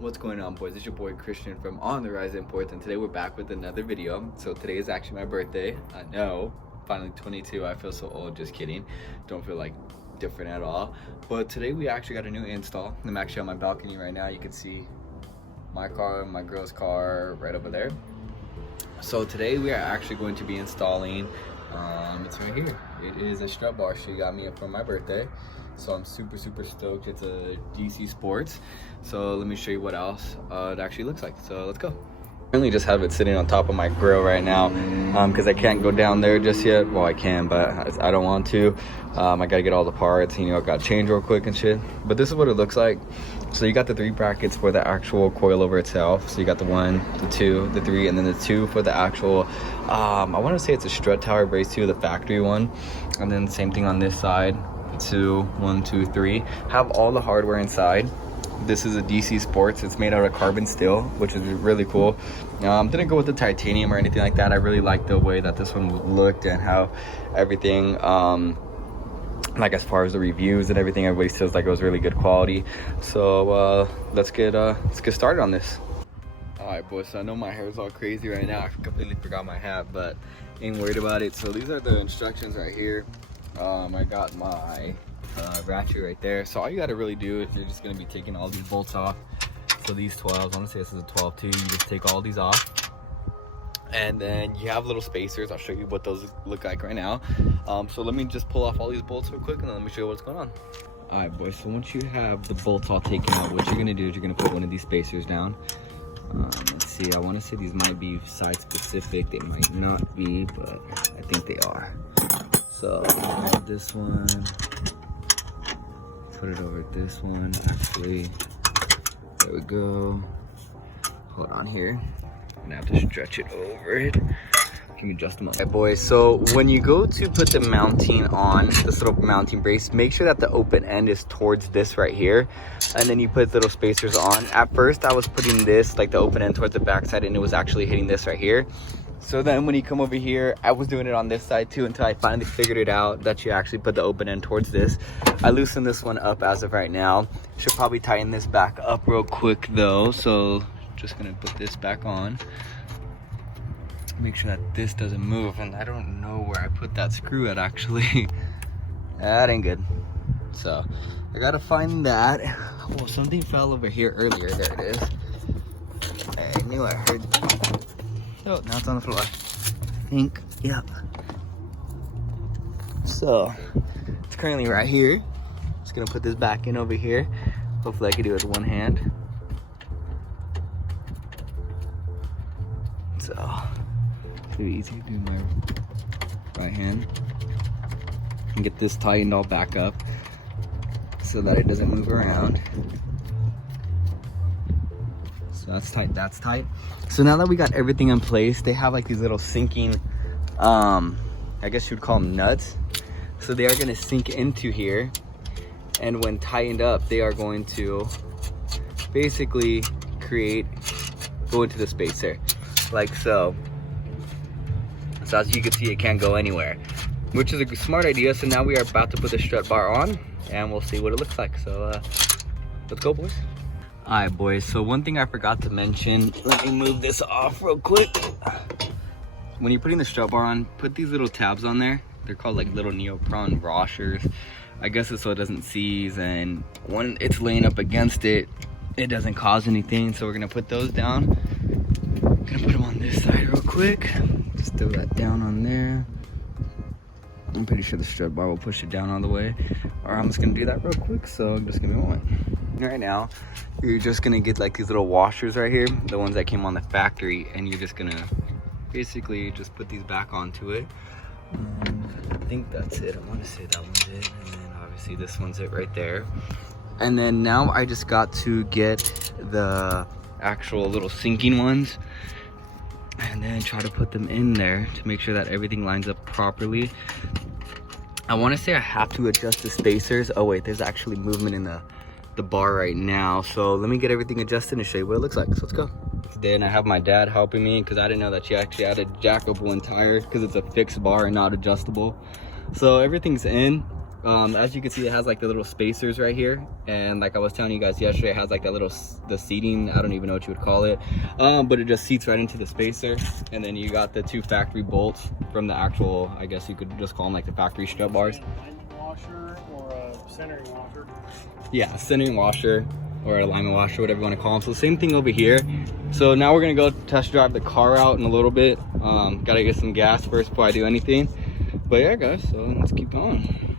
What's going on, boys? It's your boy Christian from On The Rise Imports, and today we're back with another video. So today is actually my birthday. I know, finally 22. I feel so old. Just kidding. Don't feel like different at all. But today we actually got a new install. I'm actually on my balcony right now. You can see my car, my girl's car right over there. So today we are actually going to be installing, it's right here. It is a strut bar she got me for my birthday. So I'm super stoked. It's a DC Sports. So let me show you what else it actually looks like. So let's go. I currently just have it sitting on top of my grill right now because I can't go down there just yet. Well, I can, but I don't want to. I gotta get all the parts, you know, gotta change real quick and shit. But this is what it looks like. So you got the 3 brackets for the actual coilover itself. So you got the 1, the 2, the 3, and then the 2 for the actual, I want to say it's a strut tower brace 2, the factory one. And then the same thing on this side. 2, 1, 2, 3. Have all the hardware inside. This is a DC Sports. It's made out of carbon steel, which is really cool. Didn't go with the titanium or anything like that. I really like the way that this one looked and how everything, like as far as the reviews and everything, everybody says like it was really good quality. So let's get started on this. All right, boys. So I know my hair is all crazy right now. I completely forgot my hat, but ain't worried about it. So these are the instructions right here. I got my ratchet right there. So all you got to really do is you're just going to be taking all these bolts off. So these 12s, I want to say this is a 12 too. You just take all these off, and then you have little spacers. I'll show you what those look like right now. So let me just pull off all these bolts real quick, and then let me show you what's going on. All right, boys. So once you have the bolts all taken out, what you're going to do is you're going to put one of these spacers down. Let's see. I want to say these might be side specific. They might not be, but I think they are. So this one, put it over this one. Actually, there we go. Hold on here. I'm gonna have to stretch it over it. Give me just a moment. Alright, boys, so when you go to put the mounting on, this little mounting brace, make sure that the open end is towards this right here, and then you put little spacers on. At first I was putting this, like the open end, towards the back side, and it was actually hitting this right here. So then when you come over here, I was doing it on this side too until I finally figured it out that you actually put the open end towards this. I loosened this one up as of right now. Should probably tighten this back up real quick though. So just gonna put this back on. Make sure that this doesn't move. And I don't know where I put that screw at actually. That ain't good. So I gotta find that. Oh, something fell over here earlier. There it is. I knew I heard. Oh, now it's on the floor. I think, yep. So, it's currently right here. Just gonna put this back in over here. Hopefully I can do it with one hand. So, pretty easy to do my right hand. And get this tightened all back up so that it doesn't move around. So that's tight, that's tight. So now that we got everything in place, they have like these little sinking, I guess you'd call them nuts. So they are gonna sink into here. And when tightened up, they are going to basically go into the spacer, like so. So as you can see, it can't go anywhere, which is a smart idea. So now we are about to put the strut bar on, and we'll see what it looks like. So let's go, boys. Alright, boys, so one thing I forgot to mention, let me move this off real quick. When you're putting the strut bar on, put these little tabs on there. They're called like little neoprene washers. I guess it's so it doesn't seize, and when it's laying up against it, it doesn't cause anything. So we're gonna put those down. I'm gonna put them on this side real quick. Just throw that down on there. I'm pretty sure the strut bar will push it down all the way. Or I'm just gonna do that real quick, so just give me a moment. Right now, you're just gonna get like these little washers right here, the ones that came on the factory, and you're just gonna basically just put these back onto it. I think that's it. I want to say that one's it, and then obviously this one's it right there. And then now I just got to get the actual little sinking ones, and then try to put them in there to make sure that everything lines up properly. I want to say I have to adjust the spacers. Oh wait, there's actually movement in the bar right now, so let me get everything adjusted and show you what it looks like. So let's go. Then I have my dad helping me because I didn't know that she actually had to jack up one tire because it's a fixed bar and not adjustable. So everything's in. As you can see, it has like the little spacers right here, and like I was telling you guys yesterday, it has like that little the seating, I don't even know what you would call it, but it just seats right into the spacer. And then you got the 2 factory bolts from the actual, I guess you could just call them like the factory strut bars. Alignment washer or a centering washer. Yeah, a centering washer or an alignment washer, whatever you want to call them. So same thing over here. So now we're gonna go test drive the car out in a little bit. Gotta get some gas first before I do anything. But yeah guys, so let's keep going.